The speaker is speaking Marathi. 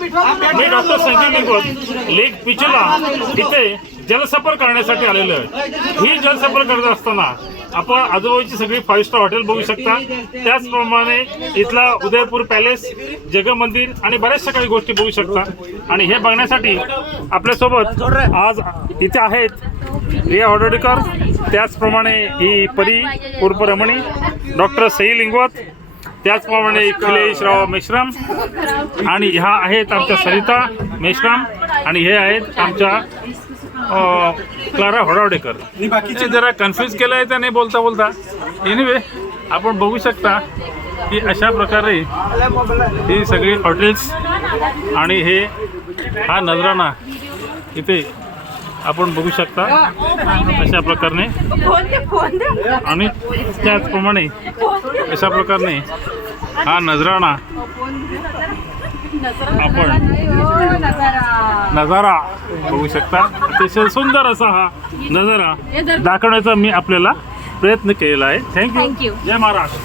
मी डॉक्टर संजीव लिंगोत लेक पिचुला इथे जलसफर करण्यासाठी आलेलो आहे। ही जलसफर करत असताना आपण आजूबाजूची सगळी 5 स्टार हॉटेल बघू शकता। त्याचप्रमाणे इथला उदयपूर पॅलेस, जगमंदिर आणि बऱ्याचशा काही गोष्टी बघू शकता। आणि हे बघण्यासाठी आपल्यासोबत आज इथे आहेत रिया हडोडीकर, त्याचप्रमाणे ही परी उर्फ रमणी, डॉक्टर सई लिंगवत, त्याचप्रमाणे अखिलेशराव मेश्राम, आणि ह्या आहेत आमच्या सरिता मेश्राम, आणि हे आहेत आमच्या क्लारा हडोडीकर। बाकीचे जरा कन्फ्यूज केलं आहे त्याने बोलता बोलता। एनिवे आपण बघू शकता की अशा प्रकारे ही सगळी हॉटेल्स आणि हा नजराना इथे आपण बघू शकता अशा प्रकारे। आणि त्याचप्रमाणे अशा प्रकारे हा नजराना आपण नजारा बघू शकता। अतिशय सुंदर असा हा नजारा दाखवण्याचा मी आपल्याला प्रयत्न केलेला आहे। थँक्यू। जय महाराष्ट्र।